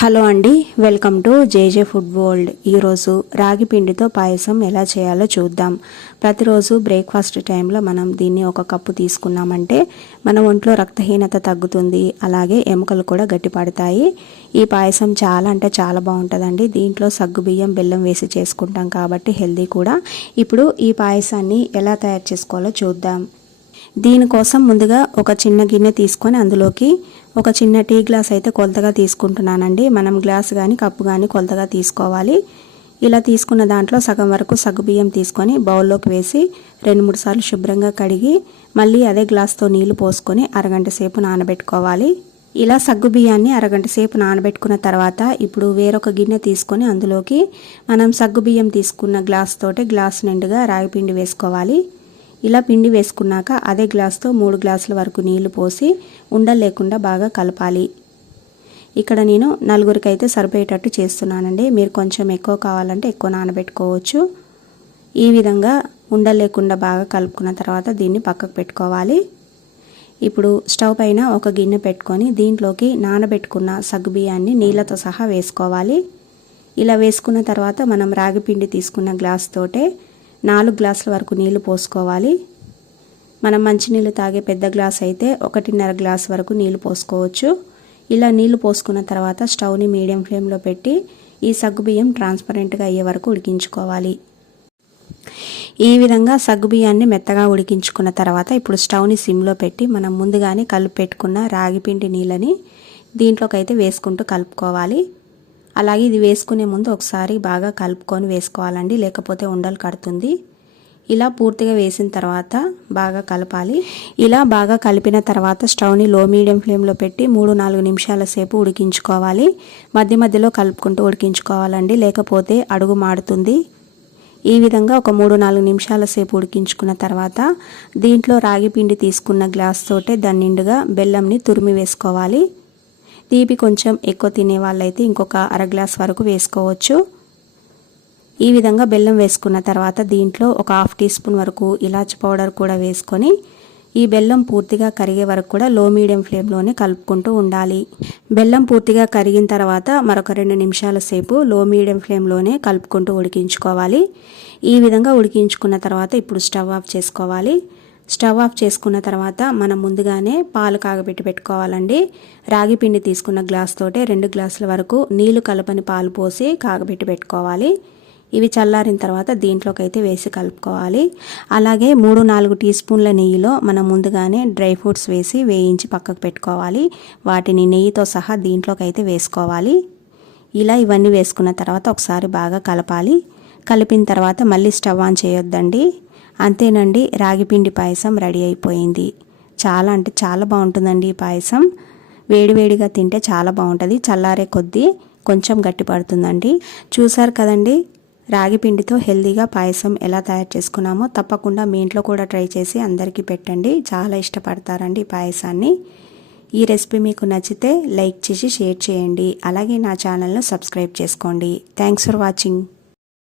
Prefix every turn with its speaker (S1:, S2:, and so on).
S1: Hello అండి welcome to JJ food world. ఈరోజు రాగి పిండితో పాయసం ఎలా చేయాలో చూద్దాం. ప్రతిరోజు బ్రేక్ఫాస్ట్ టైంలో మనం దీన్ని ఒక కప్పు తీసుకున్నామంటే మన ఒంట్లో రక్తహీనత తగ్గుతుంది అలాగే ఎముకలు కూడా గట్టిపడతాయి. ఈ పాయసం చాలా అంటే చాలా బాగుంటుందండి. దీంట్లో సగ్గుబియ్యం బెల్లం వేసి చేసుకుంటాం కాబట్టి హెల్దీ కూడా. ఇప్పుడు ఈ పాయసాన్ని ఎలా తయారు చేసుకోవాలో చూద్దాం. దీనికోసం ముందుగా ఒక చిన్న గిన్నె తీసుకొని అందులోకి ఒక చిన్న టీ గ్లాస్ అయితే కొలతగా తీసుకుంటున్నానండి. మనం గ్లాస్ కానీ కప్పు కానీ కొలతగా తీసుకోవాలి. ఇలా తీసుకున్న దాంట్లో సగం వరకు సగ్గుబియ్యం తీసుకొని బౌల్లోకి వేసి రెండు మూడు సార్లు శుభ్రంగా కడిగి మళ్ళీ అదే గ్లాస్తో నీళ్ళు పోసుకొని అరగంట సేపు నానబెట్టుకోవాలి. ఇలా సగ్గు బియ్యాన్ని అరగంట సేపు నానబెట్టుకున్న తర్వాత ఇప్పుడు వేరొక గిన్నె తీసుకొని అందులోకి మనం సగ్గు బియ్యం తీసుకున్న గ్లాస్ తోటి గ్లాస్ నిండుగా రాగి పిండి వేసుకోవాలి. ఇలా పిండి వేసుకున్నాక అదే గ్లాస్తో మూడు గ్లాసుల వరకు నీళ్ళు పోసి ఉండలు లేకుండా బాగా కలపాలి. ఇక్కడ నేను నలుగురికి అయితే సరిపోయేటట్టు చేస్తున్నానండి. మీరు కొంచెం ఎక్కువ కావాలంటే ఎక్కువ నానబెట్టుకోవచ్చు. ఈ విధంగా ఉండలు లేకుండా బాగా కలుపుకున్న తర్వాత దీన్ని పక్కకు పెట్టుకోవాలి. ఇప్పుడు స్టవ్ పైన ఒక గిన్నె పెట్టుకొని దీంట్లోకి నానబెట్టుకున్న సగ్గుబియ్యాన్ని నీళ్ళతో సహా వేసుకోవాలి. ఇలా వేసుకున్న తర్వాత మనం రాగి పిండి తీసుకున్న గ్లాస్ తోటే నాలుగు గ్లాసుల వరకు నీళ్ళు పోసుకోవాలి. మనం మంచినీళ్ళు తాగే పెద్ద గ్లాస్ అయితే ఒకటిన్నర గ్లాస్ వరకు నీళ్ళు పోసుకోవచ్చు. ఇలా నీళ్ళు పోసుకున్న తర్వాత స్టవ్ని మీడియం ఫ్లేమ్లో పెట్టి ఈ సగ్గుబియ్యం ట్రాన్స్పరెంట్గా అయ్యే వరకు ఉడికించుకోవాలి. ఈ విధంగా సగ్గుబియ్యాన్ని మెత్తగా ఉడికించుకున్న తర్వాత ఇప్పుడు స్టవ్ని సిమ్లో పెట్టి మనం ముందుగానే కలిపి పెట్టుకున్న రాగిపిండి నీళ్ళని దీంట్లోకి అయితే వేసుకుంటూ కలుపుకోవాలి. అలాగే ఇది వేసుకునే ముందు ఒకసారి బాగా కలుపుకొని వేసుకోవాలండి లేకపోతే ఉండలు కడుతుంది. ఇలా పూర్తిగా వేసిన తర్వాత బాగా కలపాలి. ఇలా బాగా కలిపిన తర్వాత స్టవ్ని లో మీడియం ఫ్లేమ్లో పెట్టి మూడు నాలుగు నిమిషాల సేపు ఉడికించుకోవాలి. మధ్య మధ్యలో కలుపుకుంటూ ఉడికించుకోవాలండి లేకపోతే అడుగు మాడుతుంది. ఈ విధంగా ఒక మూడు నాలుగు నిమిషాల సేపు ఉడికించుకున్న తర్వాత దీంట్లో రాగి పిండి తీసుకున్న గ్లాస్ తోటే దాన్నిండుగా బెల్లంని తురిమి వేసుకోవాలి. తీపి కొంచెం ఎక్కువ తినే వాళ్ళైతే ఇంకొక అర గ్లాస్ వరకు వేసుకోవచ్చు. ఈ విధంగా బెల్లం వేసుకున్న తర్వాత దీంట్లో ఒక హాఫ్ టీ స్పూన్ వరకు ఇలాచి పౌడర్ కూడా వేసుకొని ఈ బెల్లం పూర్తిగా కరిగే వరకు కూడా లో మీడియం ఫ్లేమ్లోనే కలుపుకుంటూ ఉండాలి. బెల్లం పూర్తిగా కరిగిన తర్వాత మరొక రెండు నిమిషాల సేపు లో మీడియం ఫ్లేమ్లోనే కలుపుకుంటూ ఉడికించుకోవాలి. ఈ విధంగా ఉడికించుకున్న తర్వాత ఇప్పుడు స్టవ్ ఆఫ్ చేసుకోవాలి. స్టవ్ ఆఫ్ చేసుకున్న తర్వాత మనం ముందుగానే పాలు కాగబెట్టి పెట్టుకోవాలండి. రాగి పిండి తీసుకున్న గ్లాస్ తోటే రెండు గ్లాసుల వరకు నీళ్ళు కలపని పాలు పోసి కాగబెట్టి పెట్టుకోవాలి. ఇవి చల్లారిన తర్వాత దీంట్లోకి అయితే వేసి కలుపుకోవాలి. అలాగే మూడు నాలుగు టీ స్పూన్ల నెయ్యిలో మనం ముందుగానే డ్రై ఫ్రూట్స్ వేసి వేయించి పక్కకు పెట్టుకోవాలి. వాటిని నెయ్యితో సహా దీంట్లోకి అయితే వేసుకోవాలి. ఇలా ఇవన్నీ వేసుకున్న తర్వాత ఒకసారి బాగా కలపాలి. కలిపిన తర్వాత మళ్ళీ స్టవ్ ఆన్ చేయొద్దండి. అంతేనండి రాగిపిండి పాయసం రెడీ అయిపోయింది. చాలా అంటే చాలా బాగుంటుందండి ఈ పాయసం. వేడివేడిగా తింటే చాలా బాగుంటుంది. చల్లారే కొద్దీ కొంచెం గట్టి పడుతుందండి. చూసారు కదండి రాగి పిండితో హెల్దీగా పాయసం ఎలా తయారు చేసుకున్నామో తప్పకుండా మీ ఇంట్లో కూడా ట్రై చేసి అందరికీ పెట్టండి. చాలా ఇష్టపడతారండి ఈ పాయసాన్ని. ఈ రెసిపీ మీకు నచ్చితే లైక్ చేసి షేర్ చేయండి. అలాగే నా ఛానల్ను సబ్స్క్రైబ్ చేసుకోండి. Thanks for watching.